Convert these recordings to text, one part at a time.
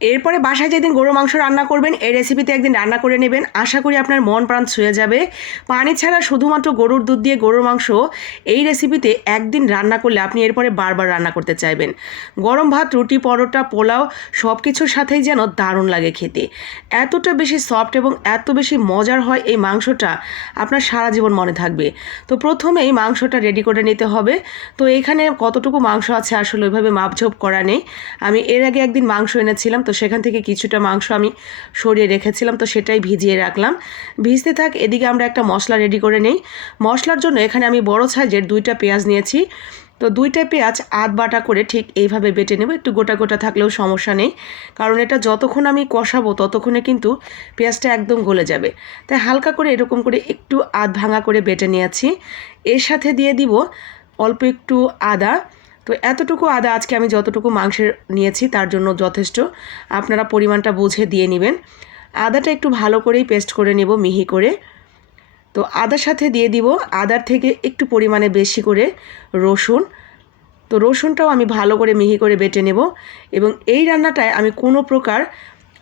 এরপরে বাসায় যেদিন গরু মাংস রান্না করবেন, এই রেসিপিতে একদিন রান্না করে নেবেন। আশা করি আপনার মন প্রাণ ছুঁয়ে যাবে। পানি ছাড়া শুধুমাত্র গরুর দুধ দিয়ে গরুর মাংস, এই রেসিপিতে একদিন রান্না করলে আপনি এরপরে বারবার রান্না করতে চাইবেন। গরম ভাত, রুটি, পরোটা, পোলাও সব কিছুর সাথেই যেন দারুণ লাগে খেতে। এতটা বেশি সফট এবং এত বেশি মজার হয় এই মাংসটা, আপনার সারা জীবন মনে থাকবে। তো প্রথমেই মাংসটা রেডি করে নিতে হবে। তো এখানে কতটুকু মাংস আছে আসলে ওইভাবে মাপঝোপ করা নেই। আমি এর আগে একদিন মাংস এনেছিলাম তো সেখান থেকে কিছুটা মাংস আমি সরিয়ে রেখেছিলাম, তো সেটাই ভিজিয়ে রাখলাম। ভিজতে থাক, এদিকে আমরা একটা মশলা রেডি করে নেই। মশলার জন্য এখানে আমি বড় সাইজের দুইটা পেঁয়াজ নিয়েছি। তো দুইটা পেঁয়াজ আধ বাটা করে ঠিক এইভাবে বেটে নেব, একটু গোটা গোটা থাকলেও সমস্যা নেই। কারণ এটা যতক্ষণ আমি কষাবো, ততক্ষণে কিন্তু পেঁয়াজটা একদম গলে যাবে। তাই হালকা করে এরকম করে একটু আধ ভাঙা করে বেটে নিয়েছি। এর সাথে দিয়ে দিব অল্প একটু আদা। তো এতটুকু আদা আজকে আমি যতটুকু মাংসের নিয়েছি তার জন্য যথেষ্ট। আপনারা পরিমাণটা বুঝে দিয়ে নেবেন। আদাটা একটু ভালো করেই পেস্ট করে নেব মিহি করে। তো আদার সাথে দিয়ে দিব আদার থেকে একটু পরিমাণে বেশি করে রসুন। তো রসুনটাও আমি ভালো করে মিহি করে বেটে নেব এবং এই রান্নাটায় আমি কোনো প্রকার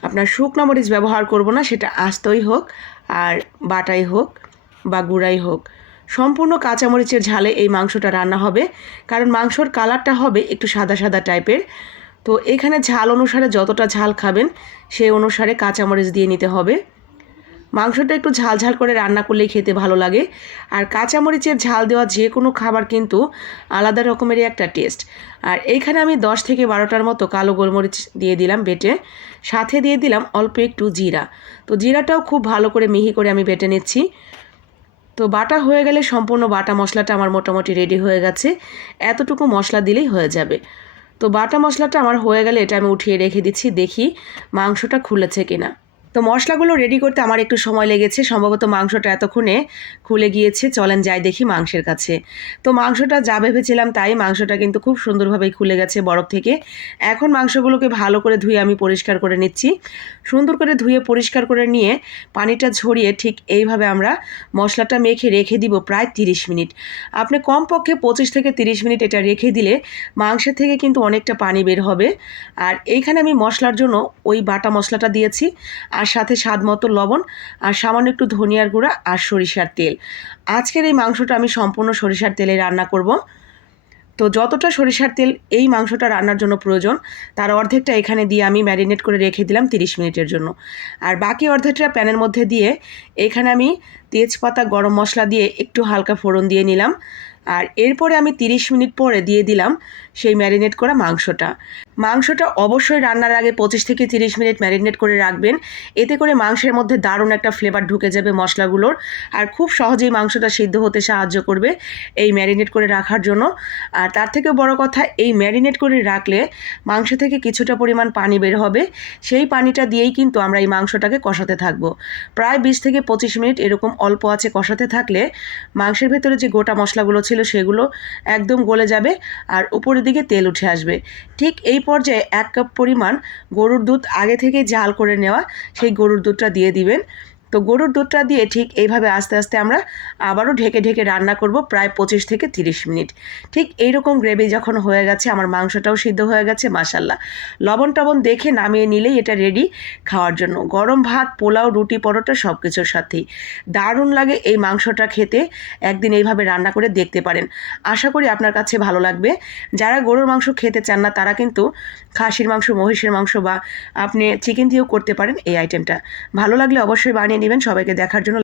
আপনার শুকনো মরিচ ব্যবহার করব না, সেটা আস্তই হোক আর বাটাই হোক বা গুঁড়াই হোক। সম্পূর্ণ কাঁচামরিচের ঝালে এই মাংসটা রান্না হবে। কারণ মাংসর কালারটা হবে একটু সাদা সাদা টাইপের। তো এখানে ঝাল অনুসারে যতটা ঝাল খাবেন সেই অনুসারে কাঁচামরিচ দিয়ে নিতে হবে। মাংসটা একটু ঝাল ঝাল করে রান্না করলেই খেতে ভালো লাগে। আর কাঁচামরিচের ঝাল দেওয়া যে কোনো খাবার কিন্তু আলাদা রকমেরই একটা টেস্ট। আর এইখানে আমি দশ থেকে বারোটার মতো কালো গোলমরিচ দিয়ে দিলাম বেটে। সাথে দিয়ে দিলাম অল্প একটু জিরা। তো জিরাটাও খুব ভালো করে মিহি করে আমি বেটে নিচ্ছি। তো বাটা হয়ে গেলে সম্পূর্ণ বাটা মশলাটা আমার মোটামুটি রেডি হয়ে গেছে। এতটুকু মশলা দিলেই হয়ে যাবে। তো বাটা মশলাটা আমার হয়ে গেলে এটা আমি উঠিয়ে রেখে দিচ্ছি। দেখি মাংসটা খুলেছে কিনা। তো মশলাগুলো রেডি করতে আমার একটু সময় লেগেছে। সম্ভবত মাংসটা এতক্ষণে খুলে গিয়েছে। চলেন যাই দেখি মাংসের কাছে। তো মাংসটা যা ভেবেছিলাম তাই মাংসটা কিন্তু খুব সুন্দরভাবেই খুলে গেছে বরফ থেকে। এখন মাংসগুলোকে ভালো করে ধুয়ে আমি পরিষ্কার করে নিচ্ছি। সুন্দর করে ধুয়ে পরিষ্কার করে নিয়ে পানিটা ঝরিয়ে ঠিক এইভাবে আমরা মশলাটা মেখে রেখে দিব প্রায় তিরিশ মিনিট। আপনি কমপক্ষে পঁচিশ থেকে তিরিশ মিনিট এটা রেখে দিলে মাংসের থেকে কিন্তু অনেকটা পানি বের হবে। আর এইখানে আমি মশলার জন্য ওই বাটা মশলাটা দিয়েছি। আর সাথে স্বাদ মতো লবণ আর সামান্য একটু ধনিয়ার গুঁড়া আর সরিষার তেল। আজকের এই মাংসটা আমি সম্পূর্ণ সরিষার তেলে রান্না করব। তো যতটা সরিষার তেল এই মাংসটা রান্নার জন্য প্রয়োজন, তার অর্ধেকটা এখানে দিয়ে আমি ম্যারিনেট করে রেখে দিলাম তিরিশ মিনিটের জন্য। আর বাকি অর্ধেকটা প্যানের মধ্যে দিয়ে এখানে আমি তেজপাতা, গরম মশলা দিয়ে একটু হালকা ফোড়ন দিয়ে নিলাম। আর এরপরে আমি তিরিশ মিনিট পরে দিয়ে দিলাম সেই ম্যারিনেট করা মাংসটা। মাংসটা অবশ্যই রান্নার আগে পঁচিশ থেকে তিরিশ মিনিট ম্যারিনেট করে রাখবেন। এতে করে মাংসের মধ্যে দারুণ একটা ফ্লেভার ঢুকে যাবে মশলাগুলোর। আর খুব সহজেই মাংসটা সিদ্ধ হতে সাহায্য করবে এই ম্যারিনেট করে রাখার জন্য। আর তার থেকেও বড় কথা, এই ম্যারিনেট করে রাখলে মাংস থেকে কিছুটা পরিমাণ পানি বের হবে। সেই পানিটা দিয়েই কিন্তু আমরা এই মাংসটাকে কষাতে থাকব। প্রায় বিশ থেকে পঁচিশ মিনিট এরকম অল্প আছে কষাতে থাকলে মাংসের ভেতরে যে গোটা মশলাগুলো ছিল সেগুলো একদম গলে যাবে আর উপরের দিকে তেল উঠে আসবে। ঠিক এই পর্যায়ে এক কাপ পরিমাণ গরুর দুধ আগে থেকে জাল করে নেওয়া, সেই গরুর দুধটা দিয়ে দিবেন। তো গরুর দুধটা দিয়ে ঠিক এইভাবে আস্তে আস্তে আমরা আবারও ঢেকে ঢেকে রান্না করব প্রায় পঁচিশ থেকে তিরিশ মিনিট। ঠিক এইরকম গ্রেভি যখন হয়ে গেছে, আমার মাংসটাও সিদ্ধ হয়ে গেছে মাসাল্লাহ লবণ টবণ দেখে নামিয়ে নিলেই এটা রেডি খাওয়ার জন্য। গরম ভাত, পোলাও, রুটি, পরোটা সব কিছুর সাথেই। দারুণ লাগে এই মাংসটা খেতে। একদিন এইভাবে রান্না করে দেখতে পারেন। আশা করি আপনার কাছে ভালো লাগবে। যারা গরুর মাংস খেতে চান না, তারা কিন্তু খাসির মাংস, মহিষের মাংস বা আপনি চিকেন দিয়েও করতে পারেন এই আইটেমটা ভালো লাগলে অবশ্যই বানিয়ে নেবেন সবাইকে দেখার জন্য।